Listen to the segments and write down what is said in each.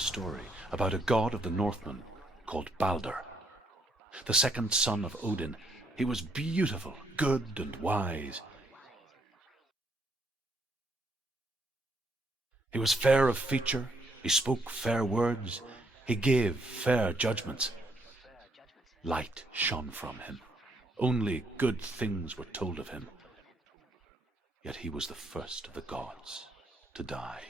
story about a god of the Northmen called Balder. The second son of Odin, he was beautiful, good and wise. He was fair of feature, he spoke fair words, he gave fair judgments. Light shone from him. Only good things were told of him. Yet he was the first of the gods to die.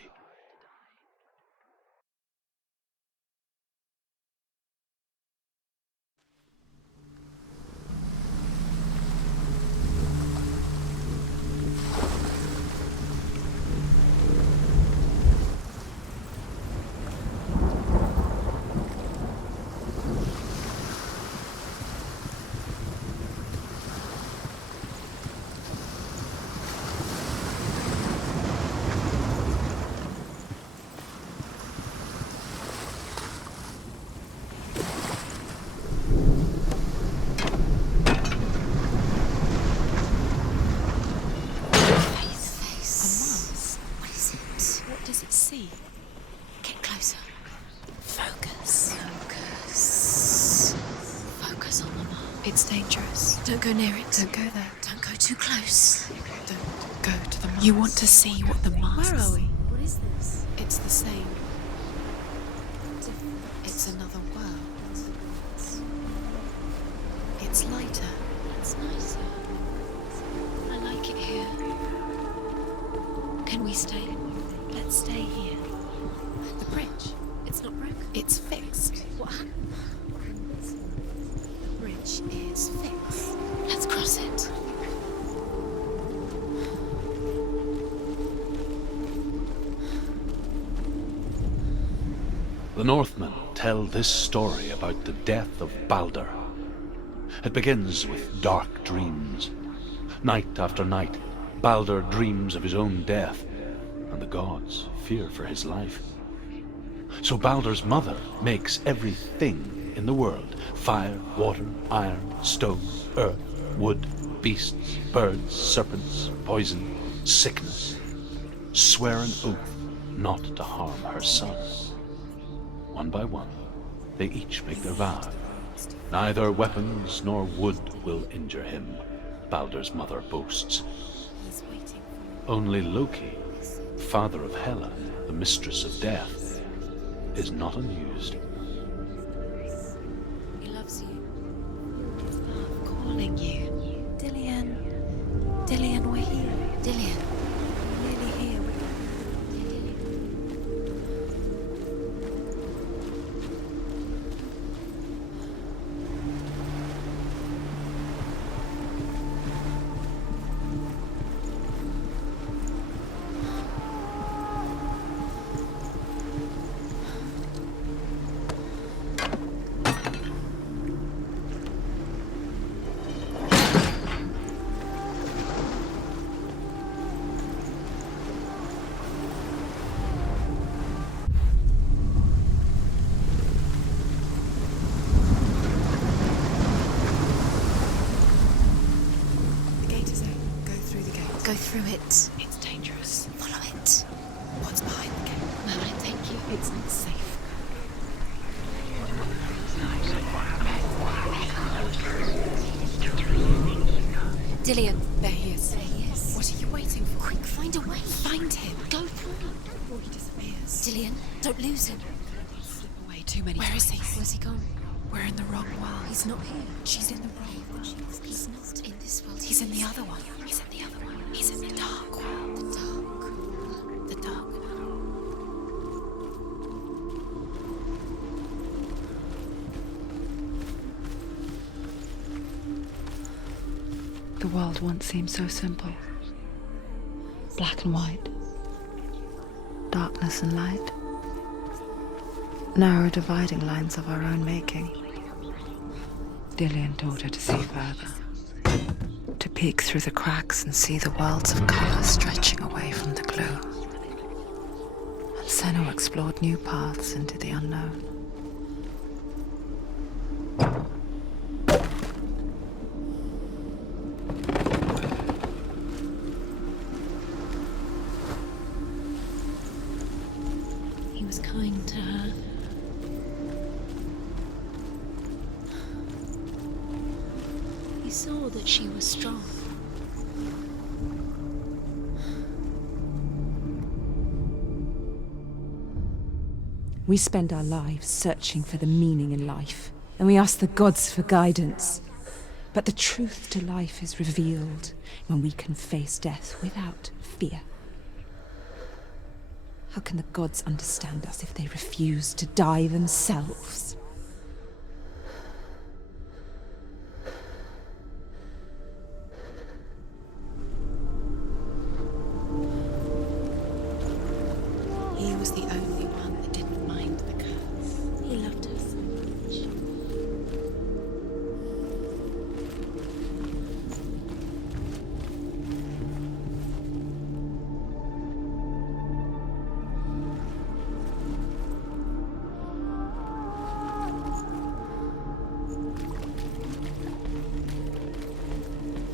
Don't go near it. Don't go there. Don't go too close. Don't go to the Mars. You want to see what the Mars. Where are we? What is this? It's the same. It's another world. It's lighter. It's nicer. I like it here. Can we stay? Let's stay here. The bridge. It's not broken. It's fixed. What happened? The bridge is fixed. Let's cross it. The Northmen tell this story about the death of Balder. It begins with dark dreams. Night after night, Balder dreams of his own death, and the gods fear for his life. So Balder's mother makes everything in the world: fire, water, iron, stone, earth, wood, beasts, birds, serpents, poison, sickness. Swear an oath not to harm her son. One by one, they each make their vow. Neither weapons nor wood will injure him, Balder's mother boasts. Only Loki, father of Hela, the mistress of death, is not amused. He loves you. It's love calling you. Dillian. Dillian, we're here. Dillian. We're nearly here. Go through it. It's dangerous. Follow it. What's behind the gate? Where will it take you? It's not safe. Dillian. There he is. There he is. What are you waiting for? Quick, find a way. Find him. Go through. Before he disappears. Dillian, don't lose him. Slip away too many Where times. is he? Where's he gone? We're in the wrong world. He's not here. She's in the wrong world. He's not in this world. He's in the other one. He's in the other one. He's in the dark world. The dark. The dark world. The world once seemed so simple. Black and white. Darkness and light. Narrow dividing lines of our own making. Dillian taught her to see further. To peek through the cracks and see the worlds of color stretching away from the glue. And Senua explored new paths into the unknown. He was kind to her. We saw that she was strong. We spend our lives searching for the meaning in life, and we ask the gods for guidance. But the truth to life is revealed when we can face death without fear. How can the gods understand us if they refuse to die themselves? He was the only one that didn't mind the curse. He loved her so much.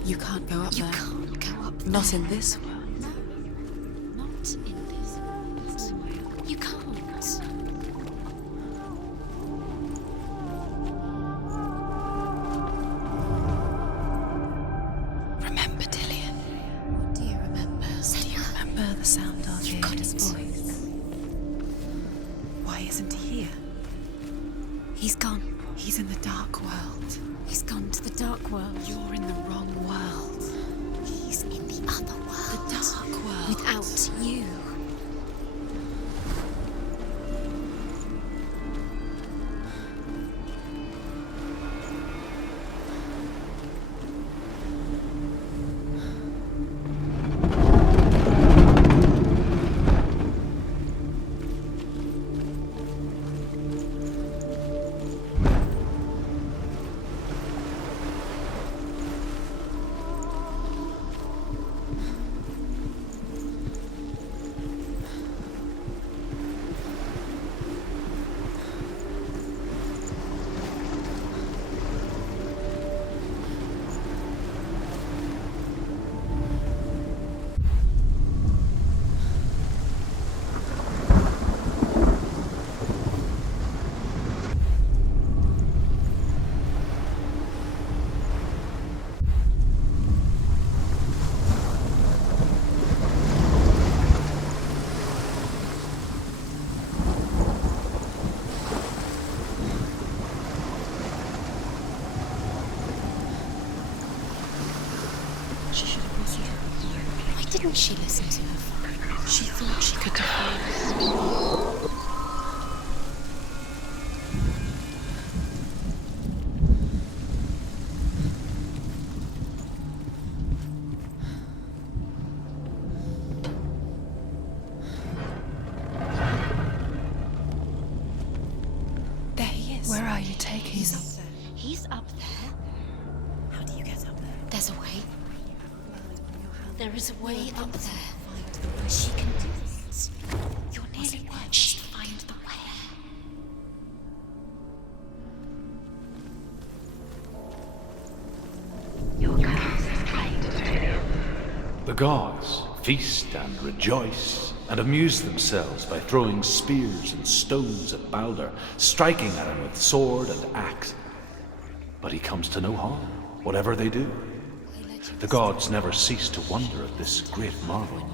You can't go up You there. can't go up there. Not in this world. No, not in this world. You can't. Remember, Dillian. What do you remember? Do you remember the sound of You've got his it. voice? Why isn't he here? He's gone. He's in the dark world. He's gone to the dark world. You're in the wrong world. He's in the other world. The dark world. Without you. Why didn't she listen to her father? She thought she could defeat us. There he is. Where are you taking He's him? up there. He's up there. How do you get up there? There's a way. There is a way up there. She can do this. You're nearly there. Just find the way. The gods feast and rejoice and amuse themselves by throwing spears and stones at Baldur, striking at him with sword and axe. But he comes to no harm, whatever they do. The gods never cease to wonder at this great marvel.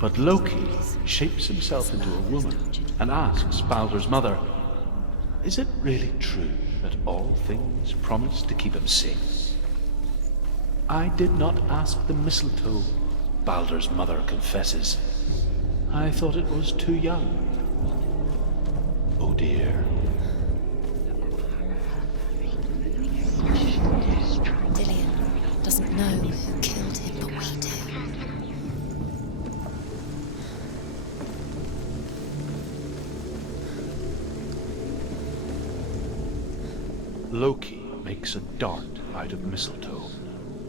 But Loki shapes himself into a woman and asks Baldur's mother, "Is it really true that all things promise to keep him safe?" "I did not ask the mistletoe," Baldur's mother confesses. "I thought it was too young." Oh dear. Dillian doesn't know who killed him, but we do. Loki makes a dart out of mistletoe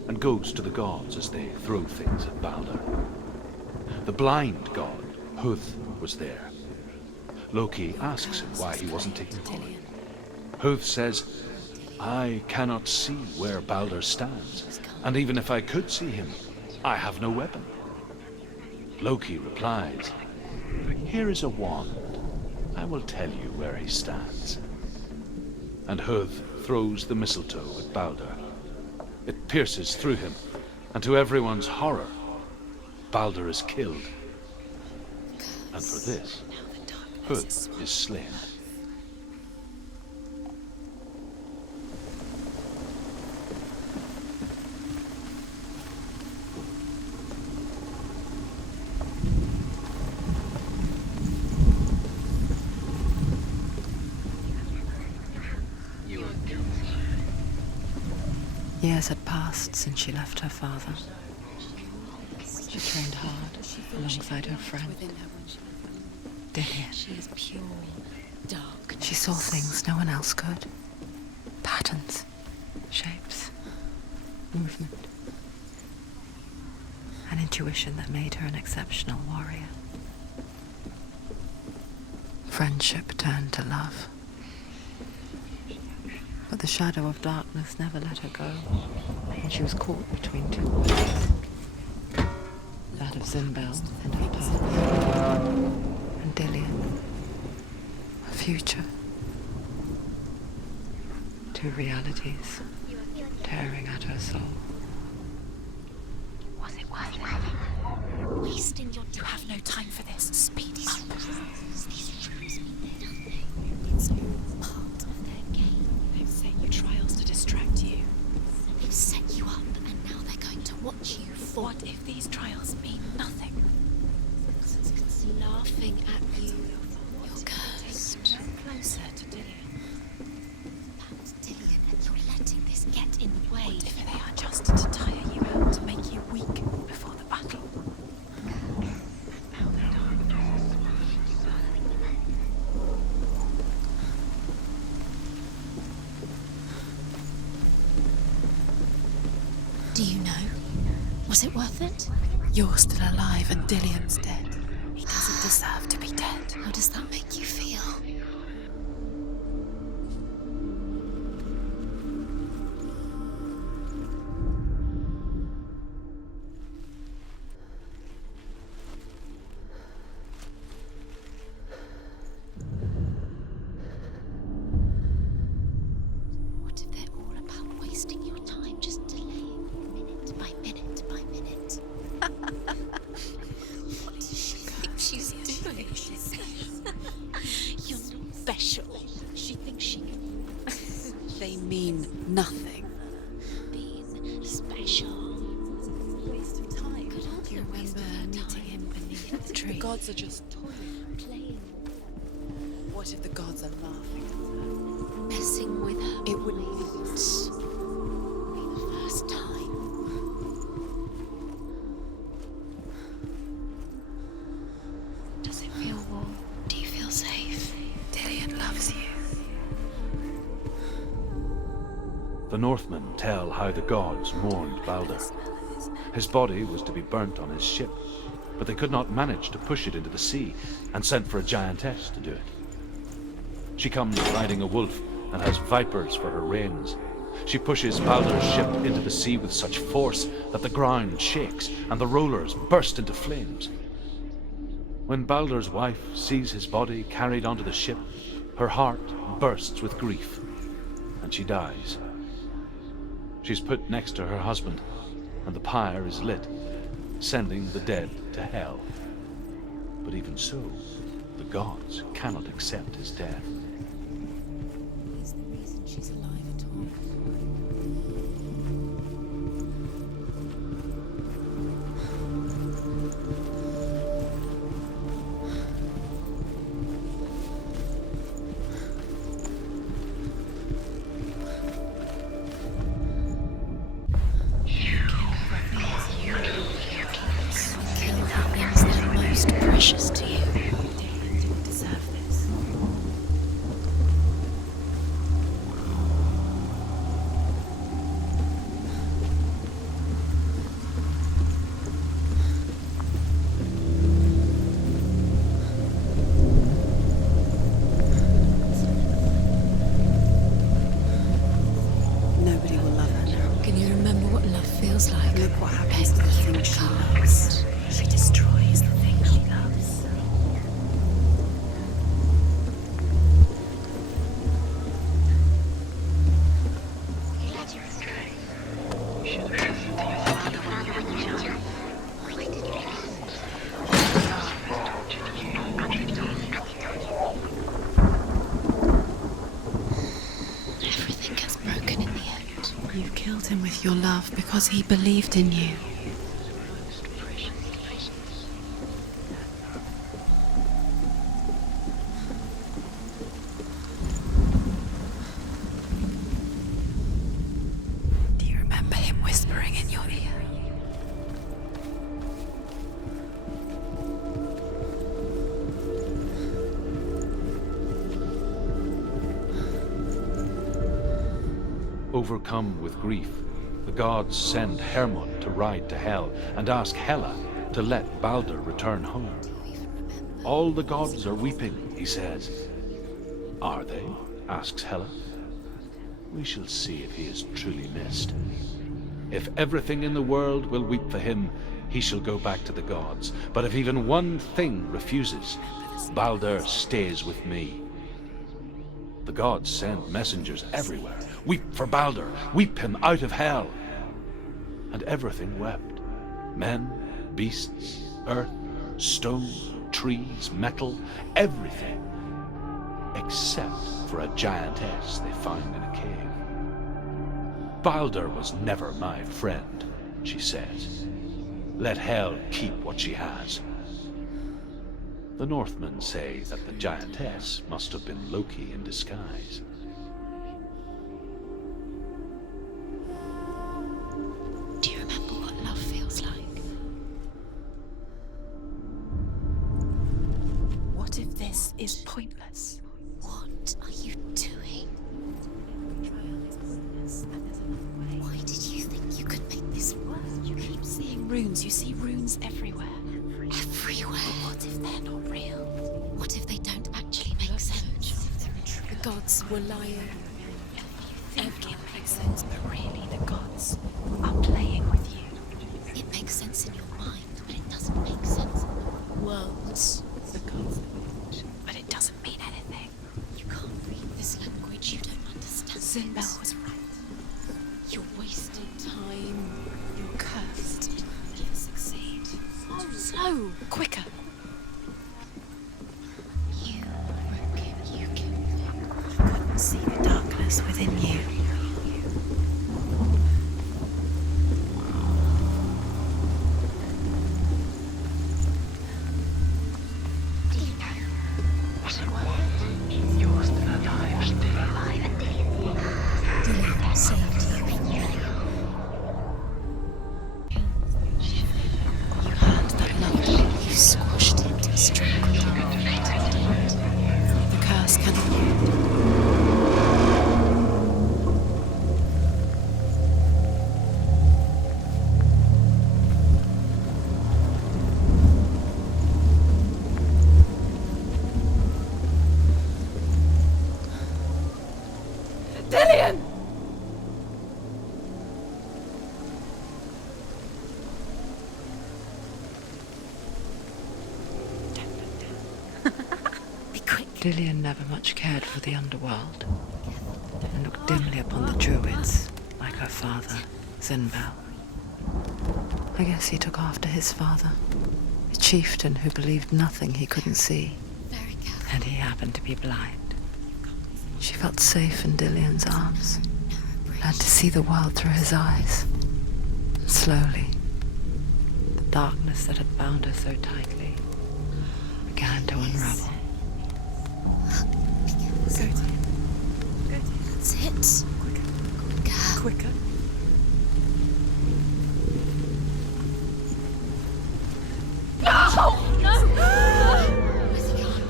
and goes to the gods as they throw things at Baldur. The blind god, Huth, was there. Loki asks him why he wasn't taking part. Huth says, "I cannot see where Baldur stands, and even if I could see him, I have no weapon." Loki replies, "Here is a wand. I will tell you where he stands." And Huth throws the mistletoe at Baldur, It pierces through him, and to everyone's horror, Baldur is killed. And for this, Hood is slain. Years had passed since she left her father. She trained hard alongside her friend, Dillian. She is pure darkness. She saw things no one else could. Patterns, shapes, movement. An intuition that made her an exceptional warrior. Friendship turned to love. But the shadow of darkness never let her go, and she was caught between two worlds. That of Zimbel and her past, and Dillian, her future. Two realities tearing at her soul. Was it worth it? Wasting your time. You have no time for this. Speed up. These rooms mean nothing. It's all part of their game. They've set you trials to distract you. They've set you up, and now they're going to watch you fall. What if these trials mean nothing? Laughing at you. You're cursed. Closer to Dillian. Perhaps Dillian, and you're letting this get in the way. What if they are just to tire you out, to make you weak before the battle? Do you know? Was it worth it? You're still alive and Dillian's dead. He doesn't deserve to be dead. How does that make you feel? What if they're all about wasting your time, just delaying minute by minute by minute? What does she think she's doing? You're not special. She thinks she can They mean nothing. be special. Waste of time. Could all be You a waste remember of her meeting time. him beneath the The tree? The gods are just toying. Playing, What if the gods are laughing at her? messing with her. It would be the first time. Does it feel warm? Do you feel safe? Dillian loves you. The Northmen tell how the gods mourned Baldur. His body was to be burnt on his ship, but they could not manage to push it into the sea, and sent for a giantess to do it. She comes riding a wolf and has vipers for her reins. She pushes Baldur's ship into the sea with such force that the ground shakes and the rollers burst into flames. When Baldur's wife sees his body carried onto the ship, her heart bursts with grief, and she dies. She's put next to her husband, and the pyre is lit, sending the dead to hell. But even so, the gods cannot accept his death. Is the reason she's alive at all? Kill the things that are most precious to you. Dillian didn't deserve this. Nobody will love her now. Can you remember what love feels like? Look what happens to the thing she loves. She destroys the thing she loves. You killed him with your love because he believed in you. Do you remember him whispering in your ear? Overcome with grief, the gods send Hermod to ride to Hell and ask Hela to let Baldur return home. All the gods are weeping, he says. Are they? Asks Hela. We shall see if he is truly missed. If everything in the world will weep for him, he shall go back to the gods. But if even one thing refuses, Baldur stays with me. The gods send messengers everywhere. Weep for Baldur, weep him out of Hell. And everything wept. Men, beasts, earth, stone, trees, metal, everything. Except for a giantess they find in a cave. Baldur was never my friend, she says. Let Hell keep what she has. The Northmen say that the giantess must have been Loki in disguise. Do you remember what love feels like? What if this is pointless? What are you doing? Why did you think you could make this work? You keep seeing runes. You see runes everywhere. Everywhere. What if they're not real? What if they don't actually make sense? The gods were lying. Think it makes sense, but really the gods are playing with you. It makes sense in your mind, but it doesn't make sense in the worlds. The gods, but it doesn't mean anything. You can't read this language, you don't understand. Sinbel was right. You're wasting time. You're cursed. You'll succeed. So, quicker. You broke him, you killed him. I couldn't see the darkness within you. Do you know what it was? Yours still alive and Dillion saved you. You had that love. You squashed it and strangled it. The curse cannot end. Dillion! Be quick. Dillion never much cared for the underworld, and looked dimly upon the druids, like her father, Sinbel. I guess he took after his father, a chieftain who believed nothing he couldn't see, Very careful. and he happened to be blind. She felt safe in Dillion's arms, learned to see the world through his eyes. And slowly, the darkness that had bound her so tightly began to unravel. That's it. Quicker. Quicker.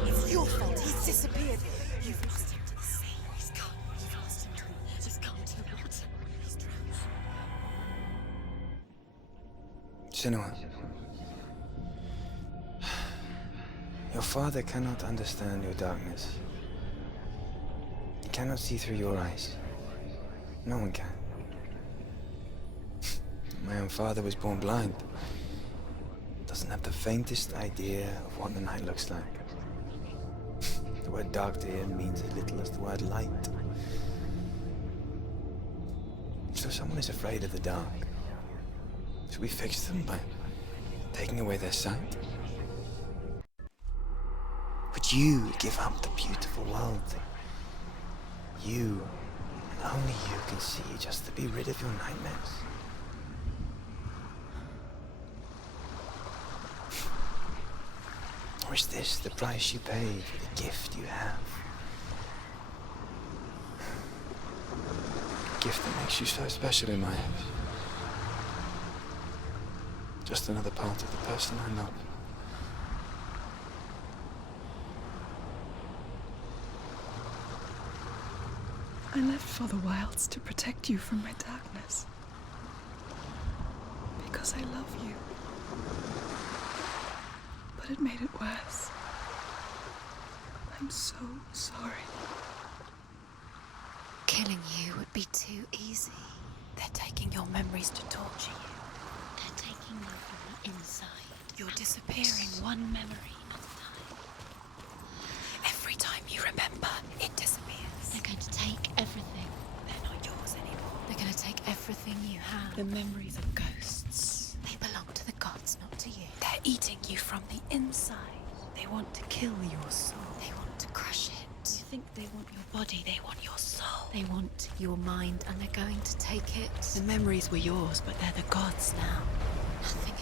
It's your fault. He's disappeared. You've lost him to the sea. He's gone. You've lost him to the... He's gone to the water. He's drowned. Senua, your father cannot understand your darkness. He cannot see through your eyes. No one can. My own father was born blind. Doesn't have the faintest idea of what the night looks like. The word dark to him means as little as the word light. So someone is afraid of the dark. Should we fix them by taking away their sight? Would you give up the beautiful world? You And only you can see just to be rid of your nightmares. Or is this the price you pay for the gift you have? A gift that makes you so special in my eyes. Just another part of the person I love. I left for the wilds to protect you from my darkness. Because I love you. But it made it worse. I'm so sorry. Killing you would be too easy. They're taking your memories to torture you. They're taking you from the inside. You're disappearing one memory at a time. Every time you remember, it disappears. They're going to take everything. They're not yours anymore. They're going to take everything you have. The memories of ghosts. They belong to the gods, not to you. They're eating you from the inside. They want to kill your soul. They want to crush it. You think they want your body, they want your soul. They want your mind, and they're going to take it. The memories were yours, but they're the gods now. Nothing